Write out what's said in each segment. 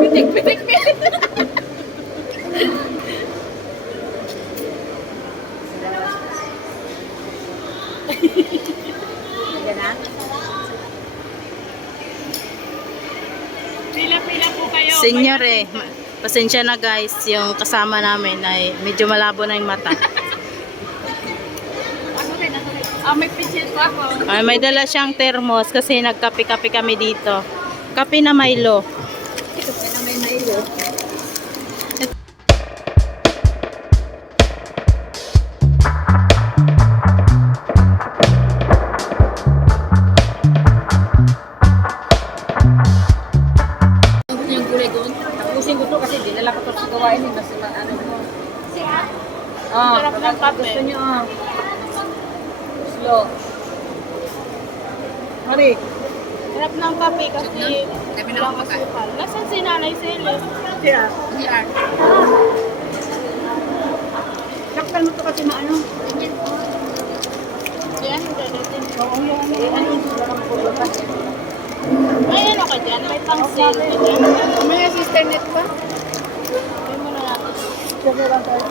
Pitik-pitik. Yan na. Pila-pila po kayo. Senior pasensya na guys, yung kasama namin ay medyo malabo na yung mata. May pichit pa ako. Ay, may dala siyang thermos kasi nagkape-kape kami dito. Kape na Milo. Ito pa na may Milo. Yung gulay doon. Tapusin ko to kasi dinala ko to sa gawain eh. Basta ano mo. Sarap ng kape. Gusto nyo slow. Mari. Sarap ng kape kasi Dami na walang ako makain. asukal. Nasaan si Nanay Sele? Siya. Siya. Saktan mo to kasi maano. Yan, dadating. Oo yan. Ano yung sulang po ba? May ano ka dyan? May pang-sale ka dyan? May sister net ba? May muna natin. Sabi lang tayo.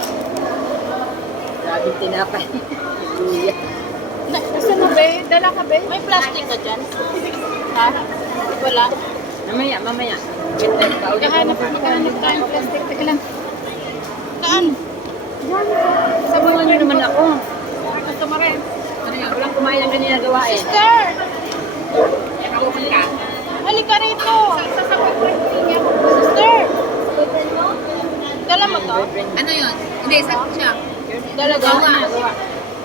Grabe tinapay. Luya. Gusto mo ba? Dala ka ba? May plastic ka dyan? Ha? Wala? Mamaya. Kahanap tayong plastic. Teka lang. Saan? Sabawan nyo naman ako. Gusto mo rin? Ano yan? Walang kumain ng ganyan na gawain. Sister! Ako ka. Halika rito! Sister! Dala mo to? Ano yun? Hindi, sakit siya. Dala Gawa.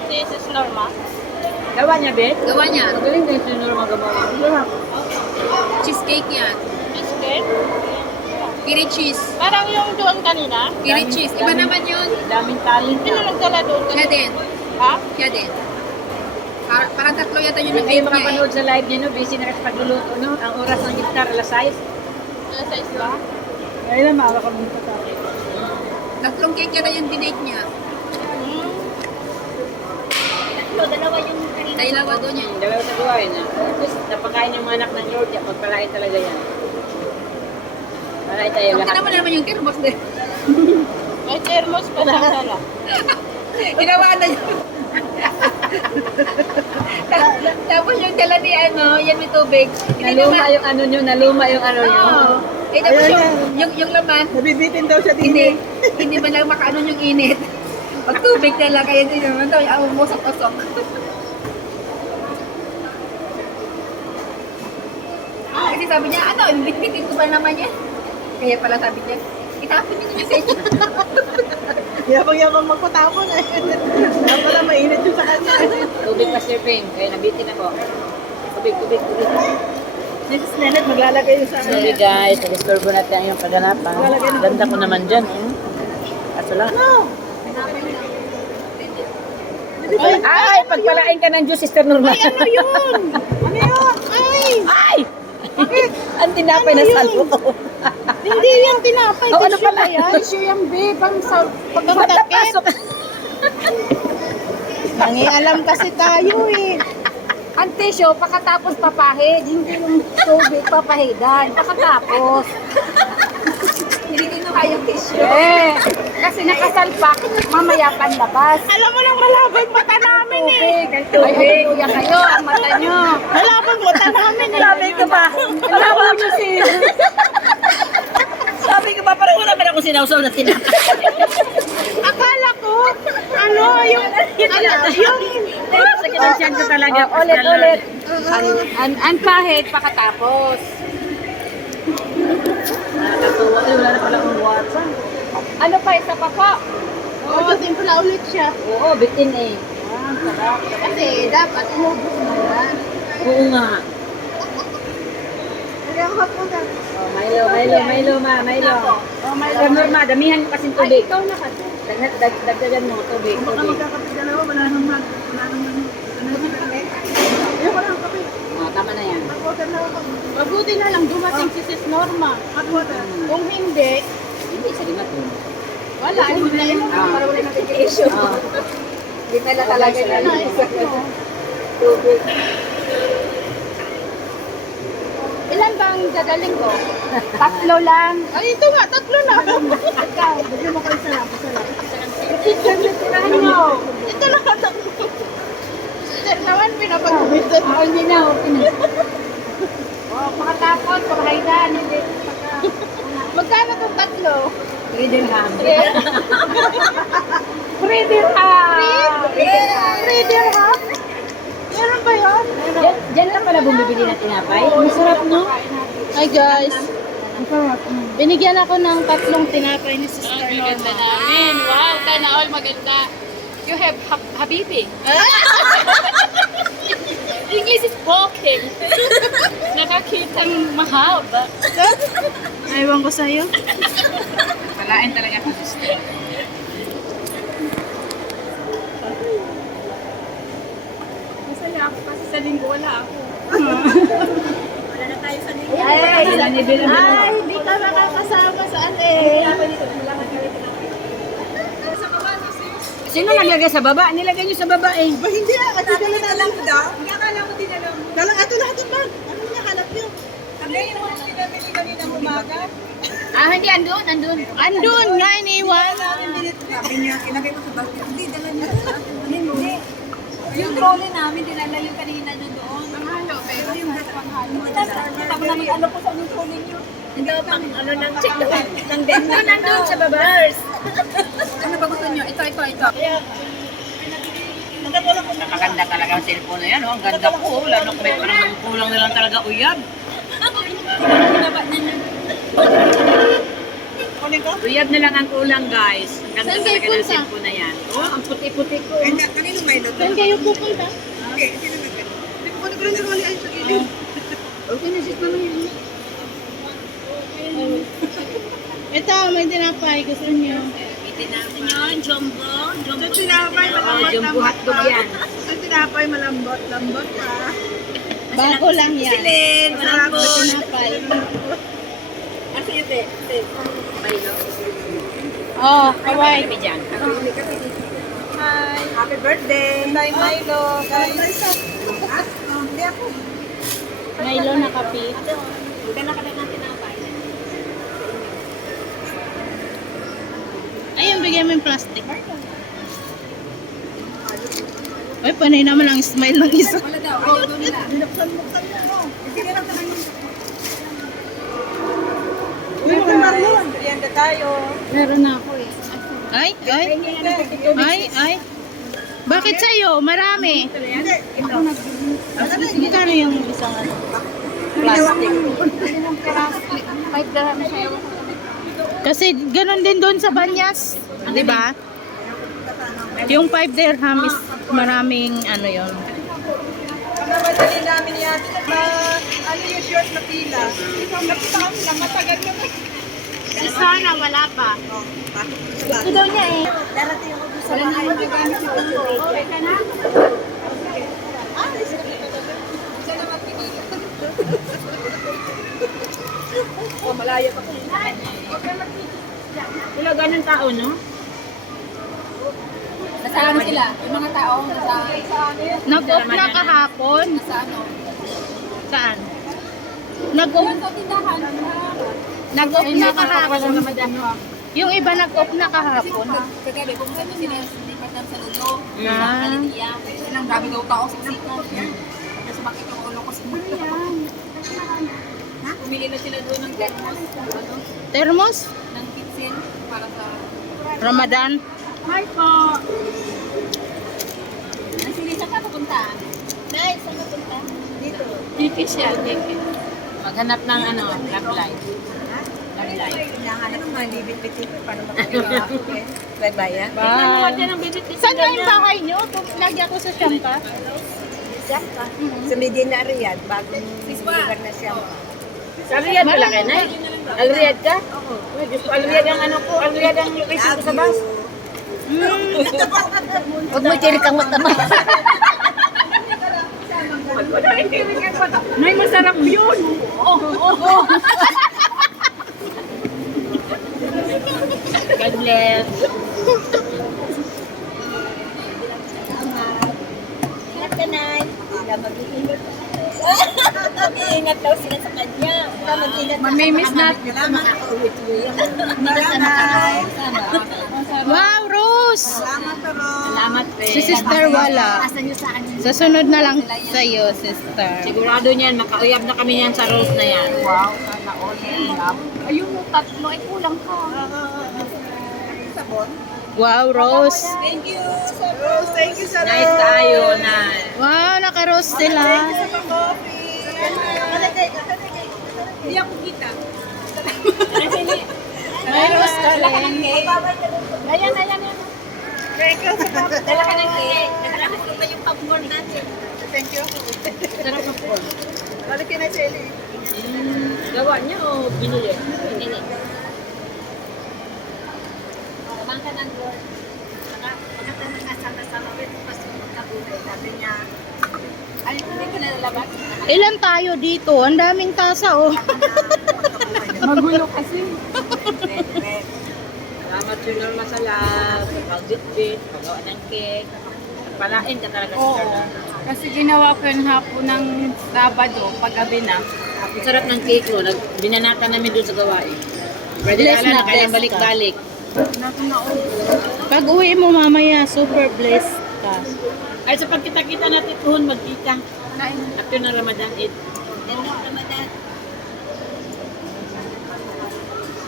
Si Sis Norma? Gawa niya, Bet? Gawa niya. Magaling din si Norma gumawa. Cheesecake yan. Biscuit? Kiri cheese. Parang yung doon kanina? Kiri cheese. Iba naman yun. Daming talent. Sino nagdala doon Siya kanina? din. Ha? Siya din. Parang tatlo yata yun yung game makapanood sa live niya, no? Busy na kasi pagluluto, no? Ang oras ng giftar, alas 6. Ano size ba? Ngayon na, makakamunta sa akin. Tatlong cake yata yung dinate niya. Hmm. Dalawa doon yan. Dalawa sa gawain, ha? Tapos, napakain yung mga anak ng Lord, yan. Pagpalain talaga yan. Palay tayo lahat. Ang naman yung thermos din. May thermos pa siyang dala. Ginawa na yun. Tapos yung dala ni yan may tubig. Naluma yung ano nyo, Eh tapos yung laman. Nabibitin daw siya din. Hindi man lang makaano yung init. Pag tubig na lang, kaya din naman daw, yung umusok-usok. Kasi sabi niya, bitbitin ko pa naman yan. Kaya pala sabi niya, itapon niyo yung message. Yabang-yabang magpatapon eh. Pala mainit yung sa kanya. Tubig pa surfing, kaya nabitin ako. Tubig. Mrs. Nenet, maglalagay yung sa Sorry guys, disturbo natin yung kaganapan. Ganda ko naman dyan. Kaso lang. Ay, pagpalain ka ng Diyos, Sister Norma. Ay, ano yun? Ano yun? Ay! Ang tinapay na salvo ko. Hindi yan tinapay. Oh, ano pala? Tissue yan, babe. Pagkakapit. Nangialam kasi tayo eh. Ang tissue, pakatapos papahid. Hindi yung tubig papahidan. Pakatapos. Hindi kayang tissue. Kasi nakasalpak, mamaya panlabas. Alam mo lang malabang mata namin eh. Ay, kuya kayo, ang mata nyo. Malabang mata namin eh. Sabi ko ba? Alam mo si... Sabi ko ba, parang wala ba akong sinawsaw na tinapay? Akala ko, yung Sakit ang tiyan ko talaga. Ulit. Ang pahid, pakatapos. Nakakatuwa. Ay, wala na pala akong WhatsApp. Ano pa, isa pa po? Oo, timpla ulit siya. Oo, bitin eh. Kasi dapat inubos mo yan. Oo nga. Kaya ako po na. Oh, Milo. Oh, may Sir Norma, damihan mo kasing tubig. ikaw na kasi. Dagdagan mo tubig. Baka magkakapit dalawa, wala nang ayoko lang kape. Oh, tama na yan. Hot water na ako. Mabuti na lang dumating si Sis Norma. Hot water. Kung hindi, Hindi, sa lima to. wala. Hindi na yun. Para wala natin issue. Hindi pala talaga Wala na na issue. tubig. Ilan ba ang dadaling ko? Tatlo lang. Ay, ito nga, tatlo na. Ikaw, Bigyan mo ko isa lang. tirahan nyo. Ito lang, tatlo. Sir naman, pinapag-ubitan. Hindi na, okay na. Pagkatapos, pagkaidan, hindi. Magkano itong tatlo? 3 dirham. 3 dirham. 3 dirham? Meron ba yun? Diyan lang pala bumibili ng tinapay. Masarap, no? Hi, guys. Binigyan ako ng 3 tinapay ni Sister Norma. namin. Wow, sana all maganda. You have Habibi. English is broken. Nakakitang mahaba. Aywan ko sa'yo. Palain talaga ako, sister. Masaya ako kasi sa linggo wala ako. Ay, ilan ni Bill? Ay, hindi ka makakasama sa eh. Sino naglagay sa baba? Nilagay niyo sa baba eh. Ba, hindi ah. Ito dala na lang daw. Hindi akala mo tinalang. Dalang ato lahat yung bag. Ano niya hanap niyo? Ano yung mga pinabili kanina umaga? Ah, hindi, andun. Andun nga, iniwan. Sabi niya, ilagay ko sa bag. Hindi, dala niya. Hindi. Yung trolley namin, dinala yung kanina nyo doon. Ang halo, pero yung panghalo. Kita mo naman ano po sa anong tuloy niyo. Hindi ko pang ano ng check ng den. Nandun sa baba. Ano ba gusto nyo? Ito. Napakaganda talaga ang cellphone na yan. Oh. Ang ganda po. Lalo kung may parang kulang na lang talaga uyab. Uyab na lang ang kulang, guys. Ang ganda Saan kayo talaga ng punta? cellphone na yan. Oh, ang puti-puti ko. Kanino may luto? Saan kayo pupunta? Okay, sino nagkano? Hindi ko na ni Rolly ay sa gilid. Okay na, sis naman yun. Ito, may tinapay. Gusto niyo? Itinapin yun, jumbo. Sa tinapay, malambot jumbo hotdog yan. Sa tinapay, malambot pa. Bago lang yan. Silin, Sarap na Tinapay. Ano sa'yo, te? Milo. Oh, kawai. Kami dyan. Hi! Happy birthday! Tay Milo! Guys! Hindi ako. Milo na kape. Ayun, bigyan mo yung plastic. Ay, panay naman ang smile ng isa. Binuksan mo. Ibigay lang naman yung... Uy, Marlon! Rienda tayo. Meron na ako eh. Ay. Bakit sa'yo? Marami. Hindi. Ito. Magkano yung isang ano? Plastic. 5 dirham sa'yo. Kasi ganun din doon sa Banyas. Di ba? Yung 5 dirham is maraming ano yon. Pagkamadali namin yan, ano yung short na pila? Ikaw nakita kami lang, matagal naman. Sana wala pa. Ito daw niya eh. Darating ako doon sa bahay. Okay ka na? Oh, malayo pa ko. Wala ganun tao, no? Nasaan sila? Yung mga tao, Nag-off na kahapon. sa ano? Saan? Nag-off Sa tindahan. na kahapon. Yung iba nag-off na kahapon. Kagabi, pumunta ko sila ni Madam sa Lulo. Ah. Sa Kalidia. Silang grabe daw tao sa siko. Kasi bakit yung ulo ko sa mundo? Pumili na sila doon ng thermos. Ano? Thermos? Ng kitchen para sa... Ramadan? Hi po! Ang sili saan ka pupunta? Nay, saan ka pupunta? Dito. Dito siya, dito. Maghanap ng ano, love life. Love life. Hinahanap ng mga libit-bitit. Paano makakagawa? Okay. Bye-bye, ah. Bye. Saan nga yung bahay nyo? Lagyan ko sa Siyangka. Siyamka. Sa Medina Riyadh, bagong lugar na Siyamka. Sa Riyadh pala kayo, Nay? Al-Riyadh ka? Oo. Diyos ko, Al-Riyadh ang ano ko. Al-Riyadh ang location ko sa bus. Huwag mo tirik ang matama. Nay, masarap yun. God bless. Ingat ka, Nay. Sila mag-iingat. Mag-iingat daw sila sa kanya. ka mag-ingat. Mamimiss natin. Wow, Rose! Salamat, pe. Si Sister wala. Asan niyo sa akin? Sa sunod na lang sa'yo, Sister. Sigurado niyan, makauyab na kami niyan sa rose na yan. Wow, sana all. Ayun, tatlo. Ay, kulang ka. Wow, Rose. Thank you, Rose. Thank you sa Nice tayo, nice. Wow, naka-rose sila. coffee. Hindi ako kita. May rose ka rin. Ayan, ayan, ayan. Thank you sa coffee. Dala ka ng cake. Nagkakamas ko pa yung popcorn natin. Thank you. Sarap ng corn. Balikin na si Ellie. Gawa niya o binili? Pinili. Tabang ka ng Lord. Pagkata ng kasama-sama ko ito kasi magkabulay. Sabi niya, ay, hindi ko nalalabas. Ilan tayo dito? Ang daming tasa, oh. Magulo kasi. Salamat yun ng masalag, pag-bit-bit, pagawa ng cake. Palain ka talaga sa Jordan. Kasi ginawa ko yung hapon ng Sabado, paggabi na. Ang sarap ng cake mo, binanatan namin doon sa gawain. Pwede Bless na na, kayang bless balik-balik. Pag uwi mo mamaya, super blessed ka. Ay sa pagkita-kita natin tuhon, magkita. After ng Ramadan Eid. Ramadan.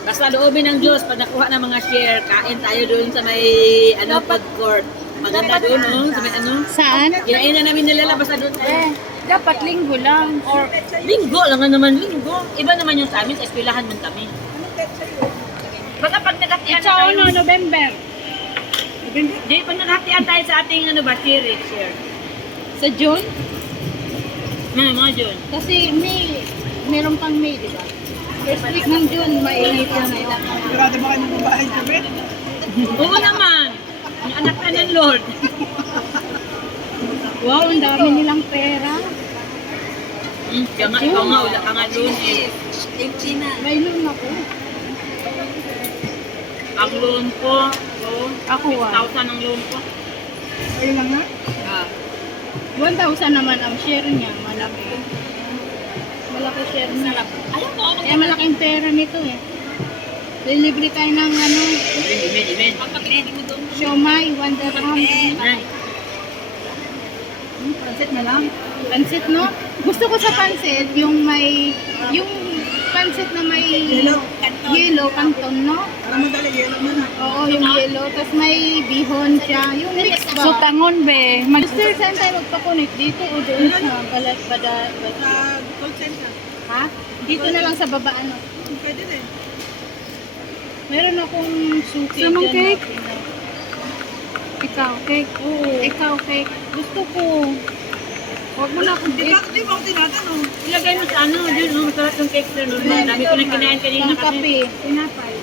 Basta loobin ng Diyos, pag nakuha ng mga share, kain tayo doon sa may food court. Maganda doon, oh, sa may ano. Saan? Kinain na namin nilalabas na doon. Dapat linggo lang. Or Linggo lang nga naman, linggo. Iba naman yung sa amin, sa eskwelahan man kami. Baka pag nagatian na tayo, November. di pag nagatian tayo sa ating share. Sa June? Mga June. Kasi May, meron pang May, di ba? First week ng June, mainit na yun. Sigurado ba kayo babae kami? Oo naman. Yung anak ka ng Lord. Wow, ang dami nilang pera. Kaya nga, ikaw nga, wala ka nga doon eh. May loan ako. Ang loan ko, Ako, 1,000 ang loan ko. Ayun lang nga. Ah. 1,000 naman ang share niya, malaki. Malaki share niya. Ayaw ko, Kaya malaking pera nito eh. Lilibre tayo ng ano, Amen. siomay, 1 dirham. Ay, Pansit na lang. Pansit, no? Gusto ko sa pansit, yung pansit na may yellow, canton, no? Para madali, yellow man ha. Oo, yung yellow. Tapos may bihon siya. Yung mix ba? Sutangon, be. Sister, saan tayo magpakunit? Dito o doon sa bada? Sa call center. Ha? Dito na lang sa baba, ano? Pwede rin. Meron akong suki. Samang dyan cake? na Ikaw, cake. Oo. Ikaw, cake. Gusto ko. Huwag mo na akong Di ba ako tinatanong? ilagay mo sa ano, yun, masarap yung cake na normal. Dami ko na kinain kanina Pang kasi. kape. tinapay.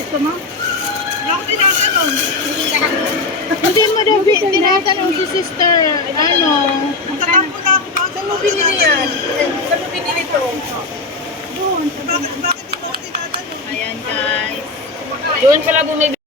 Ito mo? Di ako tinatanong. Hindi mo daw tinatanong si sister, ano? Tatampo na ako doon. Saan mo binili yan? Saan mo binili to? Doon. Bakit di mo ako tinatanong? Ayan guys. Doon pala bumibili.